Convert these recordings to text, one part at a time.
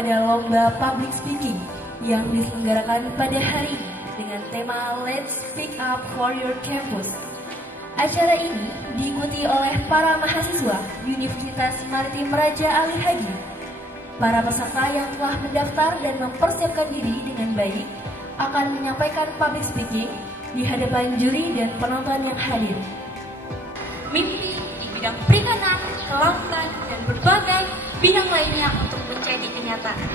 pada lomba public speaking yang diselenggarakan pada hari ini dengan tema Let's Speak Up for Your Campus. Acara ini diikuti oleh para mahasiswa Universitas Maritim Raja Ali Haji. Para peserta yang telah mendaftar dan mempersiapkan diri dengan baik akan menyampaikan public speaking di hadapan juri dan penonton yang hadir. Mimpi di bidang perikanan, kelautan, dan berbagai bidang lainnya untuk menjadi kenyataan.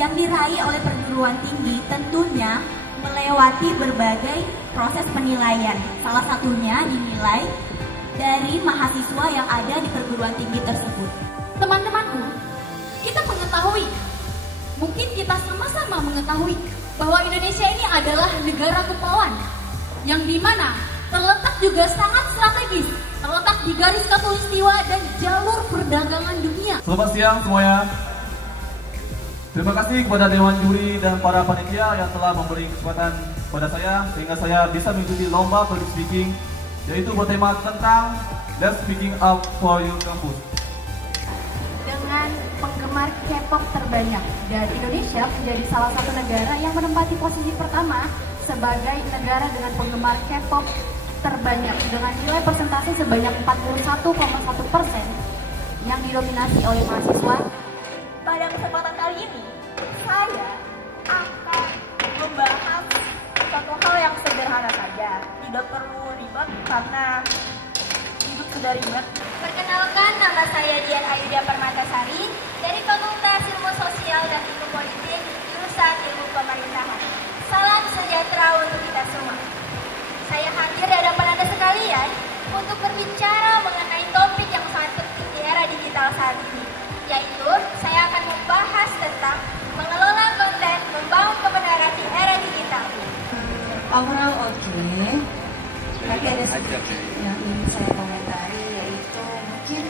Yang diraih oleh perguruan tinggi tentunya melewati berbagai proses penilaian. Salah satunya dinilai dari mahasiswa yang ada di perguruan tinggi tersebut. Teman-temanku, kita mengetahui, mungkin kita sama-sama mengetahui bahwa Indonesia ini adalah negara kepulauan yang dimana terletak juga sangat strategis, terletak di garis khatulistiwa dan jalur perdagangan dunia. Selamat siang semuanya. Terima kasih kepada Dewan Juri dan para panitia yang telah memberi kesempatan kepada saya sehingga saya bisa mengikuti lomba public speaking, yaitu bertema tentang Let's Speaking Up for Your Campus. Dengan penggemar K-pop terbanyak dan Indonesia menjadi salah satu negara yang menempati posisi pertama sebagai negara dengan penggemar K-pop terbanyak dengan nilai persentase sebanyak 41,1% yang didominasi oleh mahasiswa. Pada kesempatan kali ini, saya akan membahas satu hal yang sederhana saja. Tidak perlu ribet karena hidup sudah ribet. Perkenalkan, nama saya Dian Ayuda Permatasari dari Fakultas Ilmu Sosial dan Ilmu Politik, jurusan Ilmu Pemerintahan. Salam sejahtera untuk kita semua. Saya hadir di hadapan Anda sekalian untuk berbicara mengenai topik yang sangat penting di era digital saat ini, yaitu saya akan membahas tentang mengelola konten, membangun kebenaran di era digital. Overall oke. Tapi ada sedikit yang ingin saya komentari, yaitu mungkin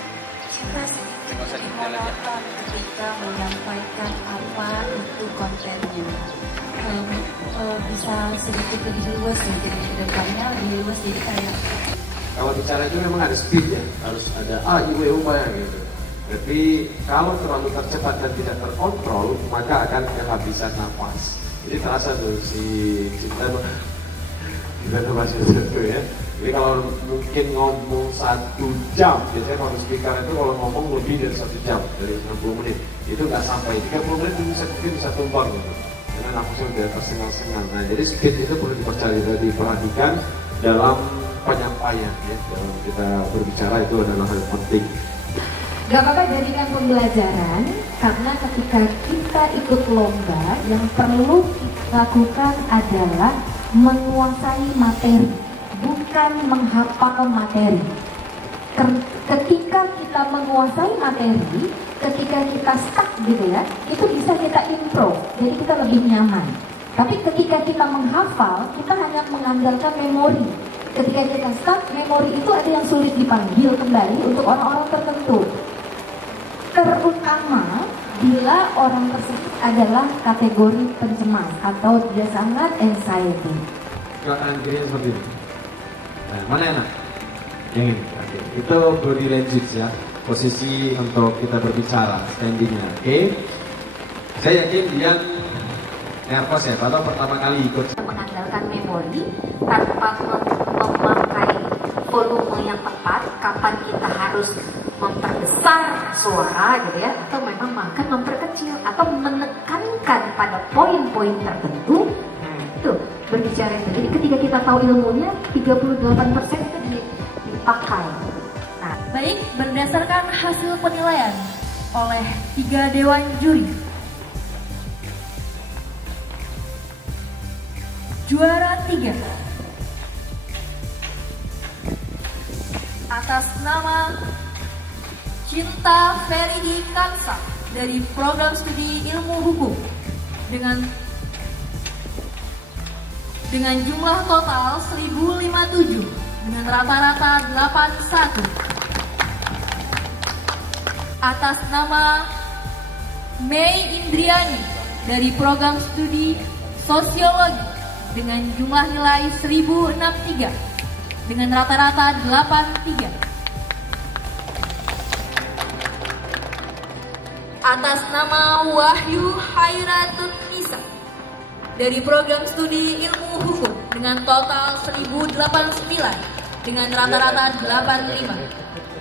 kita sedikit monoton ketika menyampaikan apa itu kontennya. Bisa sedikit lebih luas ya, jadi ke depannya lebih luas, jadi kayak kalau bicara itu memang ada speed ya, harus ada upaya gitu. Tapi kalau terlalu tercepat dan tidak terkontrol, maka akan kehabisan nafas. Jadi terasa tuh si Cinta gimana masih itu ya. Jadi kalau mungkin ngomong 1 jam, biasanya kalau speaker itu kalau ngomong lebih dari 1 jam, dari 60 menit, itu nggak sampai 30 menit bisa tumbang gitu. Karena nafasnya udah tersengal-sengal. Nah, jadi speed itu perlu diperhatikan dalam penyampaian ya. Dalam kita berbicara itu adalah hal yang penting. gak apa-apa jadikan pembelajaran, karena ketika kita ikut lomba, yang perlu kita lakukan adalah menguasai materi, bukan menghafal materi. Ketika kita menguasai materi, ketika kita stuck gitu ya, itu bisa kita improve, jadi kita lebih nyaman. Tapi ketika kita menghafal, kita hanya mengandalkan memori. Ketika kita stuck, memori itu ada yang sulit dipanggil kembali untuk orang-orang tertentu. Terutama bila orang tersebut adalah kategori pencemas atau dia sangat anxiety. Kanan kiri seperti ini. Nah, mana enak? Yang ini. Oke. Itu body language ya. Posisi untuk kita berbicara, standingnya. Oke. Saya yakin dia nervous ya, kalau pertama kali ikut. Mengandalkan memori tanpa memakai volume yang tepat, kapan kita harus memperbesar suara gitu ya, atau memang makan memperkecil atau menekankan pada poin-poin tertentu. Itu berbicara itu. Jadi ketika kita tahu ilmunya, 38% itu dipakai. Nah, Baik, berdasarkan hasil penilaian oleh 3 dewan juri, juara 3 atas nama Cinta Feridi Kansa dari program studi ilmu hukum dengan jumlah total 1057 dengan rata-rata 81. Atas nama Mei Indriani dari program studi sosiologi dengan jumlah nilai 1063 dengan rata-rata 83. atas nama Wahyu Hairatun Nisa dari program studi ilmu hukum dengan total 1089 dengan rata-rata 85.